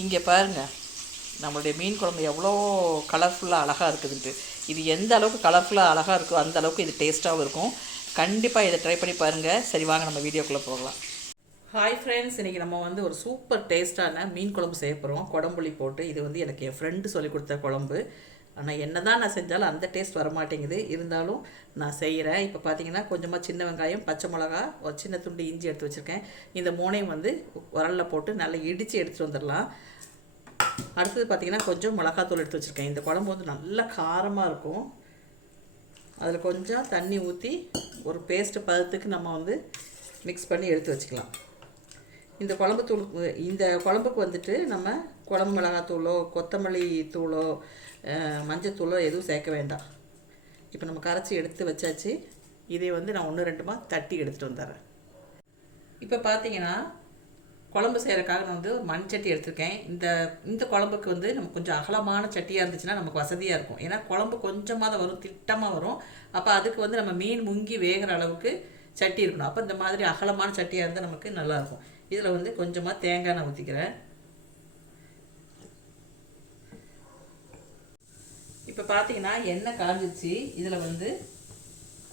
இங்கே பாருங்கள் நம்மளுடைய மீன் குழம்பு எவ்வளோ கலர்ஃபுல்லாக அழகாக இருக்குதுன்ட்டு. இது எந்த அளவுக்கு கலர்ஃபுல்லாக அழகாக இருக்கோ அந்த அளவுக்கு இது டேஸ்ட்டாகவும் இருக்கும். கண்டிப்பாக இதை ட்ரை பண்ணி பாருங்கள் சரி வாங்க நம்ம வீடியோக்குள்ளே போகலாம். ஹாய் ஃப்ரெண்ட்ஸ் இன்றைக்கி நம்ம வந்து ஒரு சூப்பர் டேஸ்ட்டான மீன் குழம்பு செய்ய போகிறோம் குடம்புளி போட்டு. இது வந்து எனக்கு என் ஃப்ரெண்டு சொல்லி கொடுத்த குழம்பு. ஆனால் என்ன தான் நான் செஞ்சாலும் அந்த டேஸ்ட் வர மாட்டேங்குது இருந்தாலும் நான் செய்கிறேன் இப்போ பார்த்தீங்கன்னா கொஞ்சமாக சின்ன வெங்காயம் பச்சை மிளகா ஒரு சின்ன துண்டு இஞ்சி எடுத்து வச்சுருக்கேன். இந்த மூணையும் வந்து உரலில் போட்டு நல்லா இடித்து எடுத்துகிட்டு வந்துடலாம். அடுத்தது பார்த்தீங்கன்னா கொஞ்சம் மிளகாத்தூள் எடுத்து வச்சுருக்கேன். இந்த குழம்பு வந்து நல்லா காரமாக இருக்கும். அதில் கொஞ்சம் தண்ணி ஊற்றி ஒரு பேஸ்ட்டு பதத்துக்கு நம்ம வந்து மிக்ஸ் பண்ணி எடுத்து வச்சுக்கலாம். இந்த குழம்பு தூள் இந்த குழம்புக்கு வந்துட்டு நம்ம குழம்பு மிளகாத்தூளோ கொத்தமல்லி தூளோ மஞ்சத்தூளோ எதுவும் சேர்க்க வேண்டாம். இப்போ நம்ம கரைச்சி எடுத்து வச்சாச்சு. இதை வந்து நான் ஒன்று ரெண்டுமா தட்டி எடுத்துகிட்டு வந்துடுறேன். இப்போ பார்த்தீங்கன்னா குழம்பு செய்கிறக்காக நான் வந்து மண் சட்டி எடுத்திருக்கேன். இந்த இந்த குழம்புக்கு வந்து நம்ம கொஞ்சம் அகலமான சட்டியாக இருந்துச்சுன்னா நமக்கு வசதியாக இருக்கும். ஏன்னா குழம்பு கொஞ்சமாக தான் வரும் திட்டமாக வரும். அப்போ அதுக்கு வந்து நம்ம மீன் முங்கி வேகிற அளவுக்கு சட்டி இருக்கணும். அப்போ இந்த மாதிரி அகலமான சட்டியாக இருந்தால் நமக்கு நல்லாயிருக்கும் இதில் வந்து கொஞ்சமாக தேங்காய் நான் ஊற்றிக்கிறேன் இப்போ பார்த்தீங்கன்னா எண்ணெய் காஞ்சிச்சு இதில் வந்து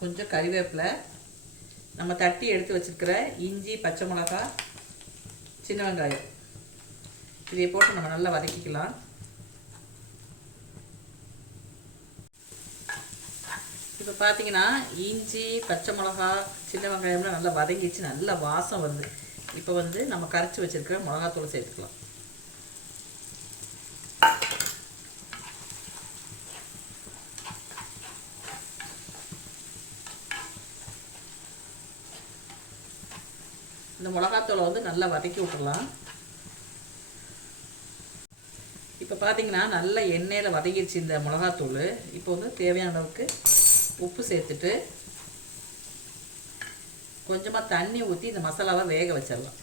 கொஞ்சம் கறிவேப்பிலை. நம்ம தட்டி எடுத்து வச்சிருக்கிற இஞ்சி பச்சை மிளகாய் சின்ன வெங்காயம். இதை போட்டு நம்ம நல்லா வதக்கிக்கலாம். இப்போ பார்த்தீங்கன்னா இஞ்சி பச்சை மிளகா சின்ன வெங்காயம்லாம் நல்லா வதங்கிச்சு நல்லா வாசம் வருது. இப்போ வந்து நம்ம கரைச்சி வச்சுருக்கிற மிளகாத்தூள் சேர்த்துக்கலாம். இந்த மிளகாத்தூளை வந்து நல்லா வதக்கி விட்டுடலாம். இப்போ பார்த்தீங்கன்னா நல்ல எண்ணெயில் வதங்கிடுச்சு இந்த மிளகாத்தூள். இப்போ வந்து தேவையான அளவுக்கு உப்பு சேர்த்துட்டு கொஞ்சமாக தண்ணி ஊற்றி இந்த மசாலாவை வேக வச்சிடலாம்.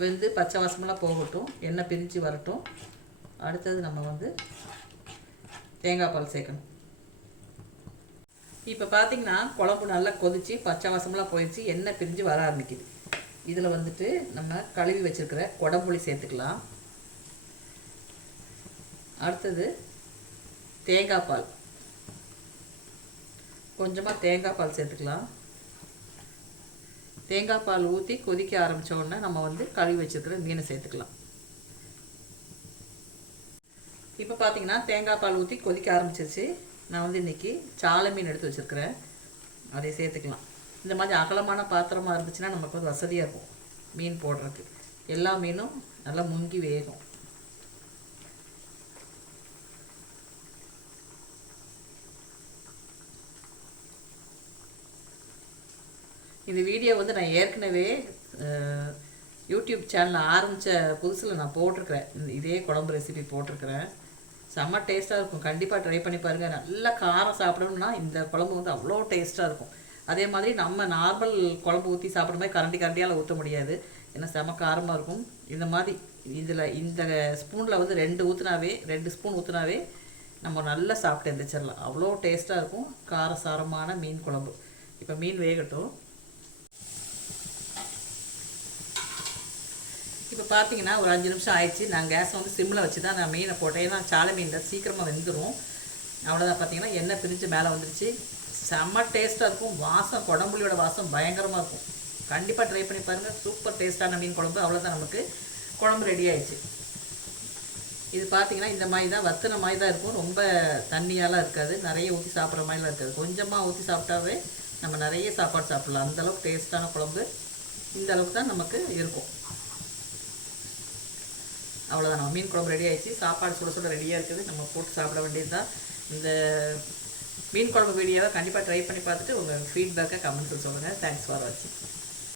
வெந்து பச்சை வாசமெல்லாம் போகட்டும் எண்ணெய் பிரித்து வரட்டும். அடுத்தது நம்ம வந்து தேங்காய் பால் சேர்க்கணும். இப்போ பார்த்திங்கன்னா குழம்பு நல்லா கொதிச்சு பச்சை வாசமெல்லாம் போயிடுச்சு எண்ணெய் பிரிஞ்சு வர ஆரம்பிக்குது. இதில் வந்துட்டு நம்ம கழுவி வச்சுருக்கிற குடம்புளி சேர்த்துக்கலாம். அடுத்தது தேங்காய் பால். கொஞ்சமாக தேங்காய் பால் சேர்த்துக்கலாம். தேங்காய் பால் ஊற்றி கொதிக்க ஆரம்பித்த உடனே நம்ம வந்து கழுவி வச்சுருக்கிற மீனை சேர்த்துக்கலாம். இப்போ பார்த்தீங்கன்னா தேங்காய் பால் ஊற்றி கொதிக்க ஆரம்பிச்சிருச்சு. நான் வந்து இன்றைக்கி சாலை மீன் எடுத்து வச்சுருக்கிறேன். அதை சேர்த்துக்கலாம். இந்த மாதிரி அகலமான பாத்திரமாக இருந்துச்சுன்னா நமக்கு வந்து வசதியாக இருக்கும். மீன் போடுறதுக்கு. எல்லா மீனும் நல்லா முங்கி வேகும். இந்த வீடியோ வந்து நான் ஏற்கனவே யூடியூப் சேனல் ஆரம்பித்த புதுசில் நான் போட்டிருக்கிறேன். இதே குழம்பு ரெசிபி போட்டிருக்கிறேன். செம்ம டேஸ்ட்டாக இருக்கும். கண்டிப்பாக ட்ரை பண்ணி பாருங்கள் நல்ல காரம் சாப்பிடணும்னா இந்த குழம்பு வந்து அவ்வளோ டேஸ்ட்டாக இருக்கும். அதே மாதிரி நம்ம நார்மல் குழம்பு ஊற்றி சாப்பிட்ற மாதிரி கரண்டி கரண்டியால் ஊற்ற முடியாது. ஏன்னா செம காரமாக இருக்கும். இந்த மாதிரி இதில் இந்த ஸ்பூனில் வந்து ரெண்டு ஊற்றுனாவே ரெண்டு ஸ்பூன் ஊற்றுனாவே நம்ம நல்லா சாப்பிட்டு எந்திரிச்சிடலாம். அவ்வளோ டேஸ்ட்டாக இருக்கும். காரசாரமான மீன் குழம்பு. இப்போ மீன் வேகட்டும். இப்போ பார்த்தீங்கன்னா ஒரு அஞ்சு நிமிஷம் ஆயிடுச்சு. நான் கேஸை வந்து சிம்மில் வச்சு தான் நான் மீனை போட்டேன். ஏன்னா சாலை மீன் தான் சீக்கிரமாக வெந்துடும் அவ்வளோதான் பார்த்தீங்கன்னா எண்ணெய் பிரிஞ்சு மேலே வந்துருச்சு. செம்ம டேஸ்ட்டாக இருக்கும். வாசம் குடம்புளியோட வாசம் பயங்கரமாக இருக்கும். கண்டிப்பாக ட்ரை பண்ணி பாருங்கள் சூப்பர் டேஸ்ட்டான மீன் குழம்பு. அவ்வளோதான் நமக்கு. குழம்பு ரெடி ஆயிடுச்சு. இது பார்த்தீங்கன்னா இந்த மாதிரி தான் வத்துன மாதிரி தான் இருக்கும். ரொம்ப தண்ணியாலாம் இருக்காது. நிறைய ஊற்றி சாப்பிட்ற மாதிரிலாம் இருக்காது. கொஞ்சமாக ஊற்றி சாப்பிட்டாவே நம்ம நிறைய சாப்பாடு சாப்பிட்லாம். அந்த அளவுக்கு டேஸ்ட்டான குழம்பு இந்த அளவுக்கு தான் நமக்கு இருக்கும். அவ்வளோதான் நம்ம மீன் குழம்பு ரெடி ஆயிடுச்சு. சாப்பாடு சுட சுட ரெடியாக இருக்குது. நம்ம போட்டு சாப்பிட வேண்டியது தான் இந்த மீன் குழம்பு வீடியோவை கண்டிப்பாக ட்ரை பண்ணி பார்த்துட்டு உங்கள் ஃபீட்பேக்கை கமெண்ட்ஸில் சொல்லுங்கள் தேங்க்ஸ் ஃபார் வாட்சிங்